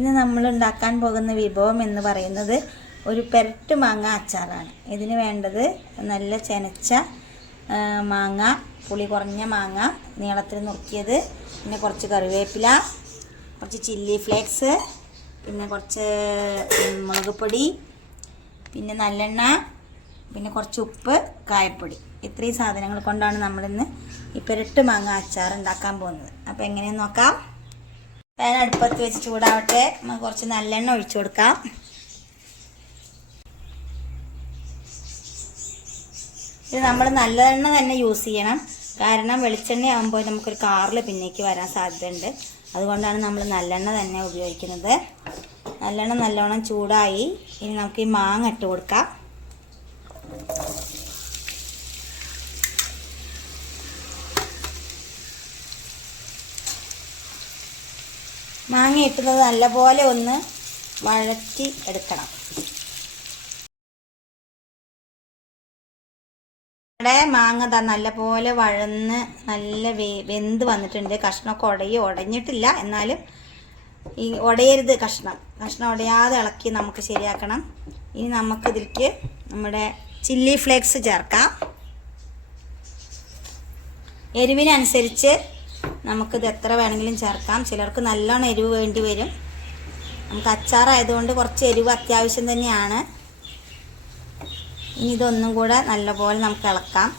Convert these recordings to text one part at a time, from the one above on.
ഇന്ന് നമ്മൾ ഉണ്ടാക്കാൻ പോകുന്ന വിഭവം എന്ന് പറയുന്നത് ഒരു പെരട്ട് മാങ്ങ അച്ചാറാണ്. ഇതിന് വേണ്ടത് നല്ല ചെനച്ച മാങ്ങ, പുളി കുറഞ്ഞ മാങ്ങ നീളത്തിൽ നുറുക്കിയത്, പിന്നെ കുറച്ച് കറിവേപ്പില, കുറച്ച് ചില്ലി ഫ്ലേക്സ്, പിന്നെ കുറച്ച് മുളക് പൊടി, പിന്നെ നല്ലെണ്ണ, പിന്നെ കുറച്ച് ഉപ്പ്, കായപ്പൊടി. ഇത്രയും സാധനങ്ങൾ കൊണ്ടാണ് നമ്മളിന്ന് ഈ പെരട്ട് മാങ്ങ അച്ചാർ ഉണ്ടാക്കാൻ പോകുന്നത്. അപ്പോൾ എങ്ങനെയെന്ന് നോക്കാം. പാൻ അടുപ്പത്ത് വെച്ച് ചൂടാവട്ടെ. നമുക്ക് കുറച്ച് നല്ലെണ്ണ ഒഴിച്ചു കൊടുക്കാം. ഇത് നമ്മൾ നല്ലെണ്ണ തന്നെ യൂസ് ചെയ്യണം. കാരണം വെളിച്ചെണ്ണ ആകുമ്പോൾ നമുക്കൊരു കാറിൽ പിന്നേക്ക് വരാൻ സാധ്യതയുണ്ട്. അതുകൊണ്ടാണ് നമ്മൾ നല്ലെണ്ണ തന്നെ ഉപയോഗിക്കുന്നത്. നല്ലെണ്ണ നല്ലോണം ചൂടായി. ഇനി നമുക്ക് ഈ മാങ്ങ ഇട്ട് കൊടുക്കാം. മാങ്ങ ഇട്ടുന്നത് നല്ലപോലെ ഒന്ന് വഴറ്റി എടുക്കണം. ഇവിടെ മാങ്ങ നല്ലപോലെ വഴന്ന് നല്ല വെന്ത് വന്നിട്ടുണ്ട്. കഷ്ണമൊക്കെ ഉടഞ്ഞിട്ടില്ല, എന്നാലും ഈ ഉടയരുത്, കഷ്ണം ഉടയാതെ ഇളക്കി നമുക്ക് ശരിയാക്കണം. ഇനി നമുക്കിതിലേക്ക് നമ്മുടെ ചില്ലി ഫ്ലേക്സ് ചേർക്കാം. എരിവിനനുസരിച്ച് നമുക്കിത് എത്ര വേണമെങ്കിലും ചേർക്കാം. ചിലർക്ക് നല്ലോണം എരിവ് വേണ്ടി വരും. നമുക്ക് അച്ചാറായതുകൊണ്ട് കുറച്ച് എരിവ് അത്യാവശ്യം തന്നെയാണ്. ഇനി ഇതൊന്നും കൂടെ നല്ലപോലെ നമുക്ക് ഇളക്കാം.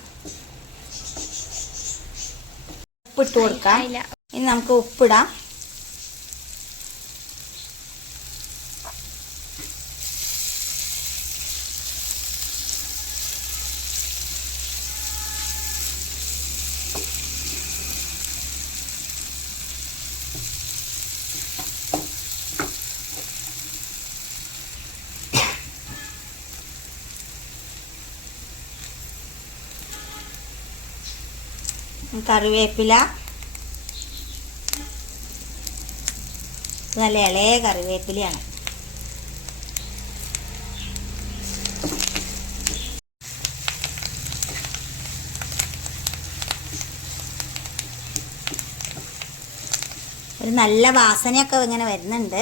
ഉപ്പിട്ട് കൊടുക്കാം. ഇനി നമുക്ക് ഉപ്പിടാം. കറിവേപ്പില, നല്ല ഇളയ കറിവേപ്പിലയാണ്. ഒരു നല്ല വാസനയൊക്കെ ഇങ്ങനെ വരുന്നുണ്ട്.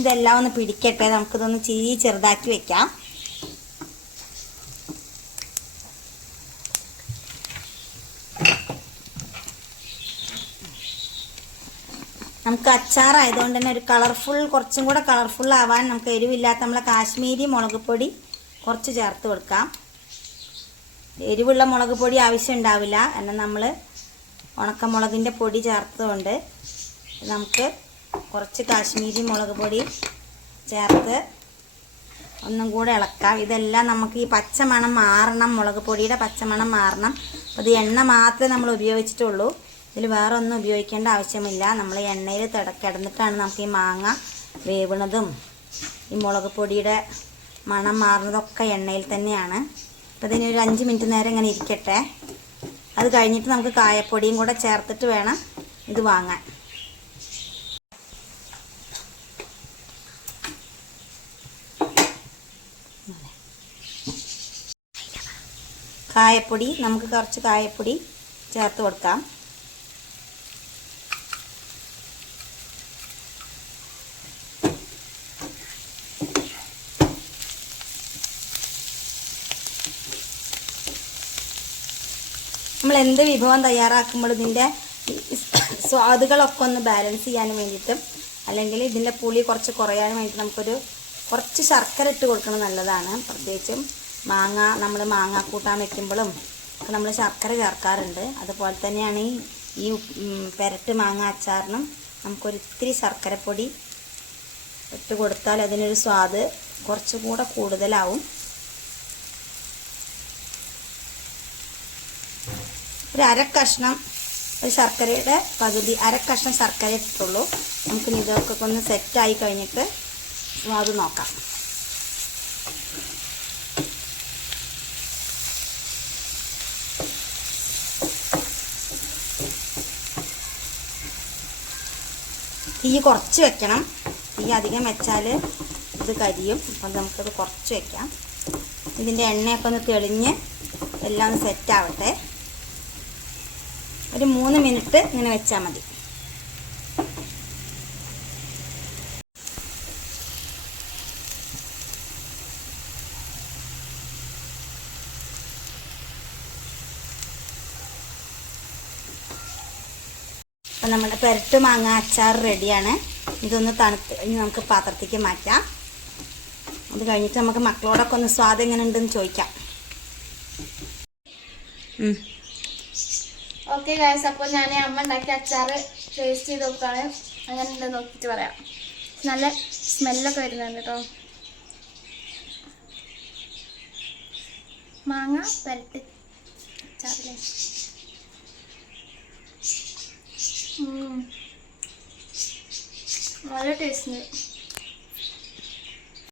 ഇതെല്ലാം ഒന്ന് പിടിക്കട്ടെ. നമുക്കിതൊന്ന് ചെറുതാക്കി വെക്കാം. നമുക്ക് അച്ചാറായതുകൊണ്ട് തന്നെ ഒരു കുറച്ചും കൂടെ കളർഫുൾ ആവാൻ നമുക്ക് എരിവില്ലാത്ത നമ്മളെ കാശ്മീരി മുളക് പൊടി കുറച്ച് ചേർത്ത് കൊടുക്കാം. എരിവുള്ള മുളക് പൊടി ആവശ്യം ഉണ്ടാവില്ല, എന്നാൽ നമ്മൾ ഉണക്കമുളകിൻ്റെ പൊടി ചേർത്തതുകൊണ്ട് നമുക്ക് കുറച്ച് കാശ്മീരി മുളക് പൊടി ചേർത്ത് ഒന്നും കൂടെ ഇളക്കാം. ഇതെല്ലാം നമുക്ക് ഈ പച്ചമണം മാറണം, മുളക് പൊടിയുടെ പച്ചമണം മാറണം. അത് എണ്ണ മാത്രമേ നമ്മൾ ഉപയോഗിച്ചിട്ടുള്ളൂ. ഇതിൽ വേറെ ഒന്നും ഉപയോഗിക്കേണ്ട ആവശ്യമില്ല. നമ്മൾ എണ്ണയിൽ കിടന്നിട്ടാണ് നമുക്ക് ഈ മാങ്ങ വേവുന്നതും ഈ മുളക് പൊടിയുടെ മണം മാറുന്നതൊക്കെ എണ്ണയിൽ തന്നെയാണ്. അപ്പോൾ ഇതിനൊരു 5 മിനിറ്റ് നേരം ഇങ്ങനെ ഇരിക്കട്ടെ. അത് കഴിഞ്ഞിട്ട് നമുക്ക് കായപ്പൊടിയും കൂടെ ചേർത്തിട്ട് വേണം ഇത് വാങ്ങാൻ. കായപ്പൊടി, നമുക്ക് കുറച്ച് കായപ്പൊടി ചേർത്ത് കൊടുക്കാം. നമ്മൾ എന്ത് വിഭവം തയ്യാറാക്കുമ്പോൾ ഇതിൻ്റെ സ്വാദുകളൊക്കെ ഒന്ന് ബാലൻസ് ചെയ്യാൻ വേണ്ടിയിട്ടും, അല്ലെങ്കിൽ ഇതിൻ്റെ പുളി കുറച്ച് കുറയാൻ വേണ്ടിയിട്ട് നമുക്കൊരു കുറച്ച് ശർക്കര ഇട്ട് കൊടുക്കുന്നത് നല്ലതാണ്. പ്രത്യേകിച്ചും നമ്മൾ മാങ്ങ കൂട്ടാൻ വെക്കുമ്പോഴും ഒക്കെ നമ്മൾ ശർക്കര ചേർക്കാറുണ്ട്. അതുപോലെ തന്നെയാണ് ഈ പെരട്ട് മാങ്ങ അച്ചാറിനും നമുക്കൊരിത്തിരി ശർക്കരപ്പൊടി ഇട്ട് കൊടുത്താൽ അതിനൊരു സ്വാദ് കുറച്ചുകൂടെ കൂടുതലാവും. ഒരു അരക്കഷ്ണം, ഒരു ശർക്കരയുടെ പകുതി, അരക്കഷ്ണം ശർക്കര ഇട്ടിട്ടുള്ളൂ. നമുക്ക് ഇതൊക്കെ ഒന്ന് സെറ്റായി കഴിഞ്ഞിട്ട് അത് നോക്കാം. തീ കുറച്ച് വെക്കണം. തീ അധികം വെച്ചാൽ ഇത് കരിയും. അപ്പം നമുക്കത് കുറച്ച് വെക്കാം. ഇതിൻ്റെ എണ്ണയൊക്കെ ഒന്ന് തെളിഞ്ഞ് എല്ലാം ഒന്ന് സെറ്റാവട്ടെ. ഒരു 3 മിനിറ്റ് ഇങ്ങനെ വെച്ചാൽ മതി. അപ്പം നമ്മുടെ പെരട്ട് മാങ്ങ അച്ചാർ റെഡിയാണ്. ഇതൊന്ന് തണുത്ത് ഇനി നമുക്ക് പാത്രത്തേക്ക് മാറ്റാം. അത് കഴിഞ്ഞിട്ട് നമുക്ക് മക്കളോടൊക്കെ ഒന്ന് സ്വാദം എങ്ങനെ ഉണ്ടെന്ന് ചോദിക്കാം. ഓക്കെ ഗൈസ്, അപ്പോൾ ഞാൻ അമ്മ ഉണ്ടാക്കിയ അച്ചാർ ടേസ്റ്റ് ചെയ്ത് നോക്കുകയാണ്. അങ്ങനെ ഉണ്ടെന്ന് നോക്കിയിട്ട് പറയാം. നല്ല സ്മെല്ലൊക്കെ വരുന്നുണ്ട് കേട്ടോ. മാങ്ങ പെരട്ട് അച്ചാറില്ലേ. നല്ല ടേസ്റ്റ് ഉണ്ട്.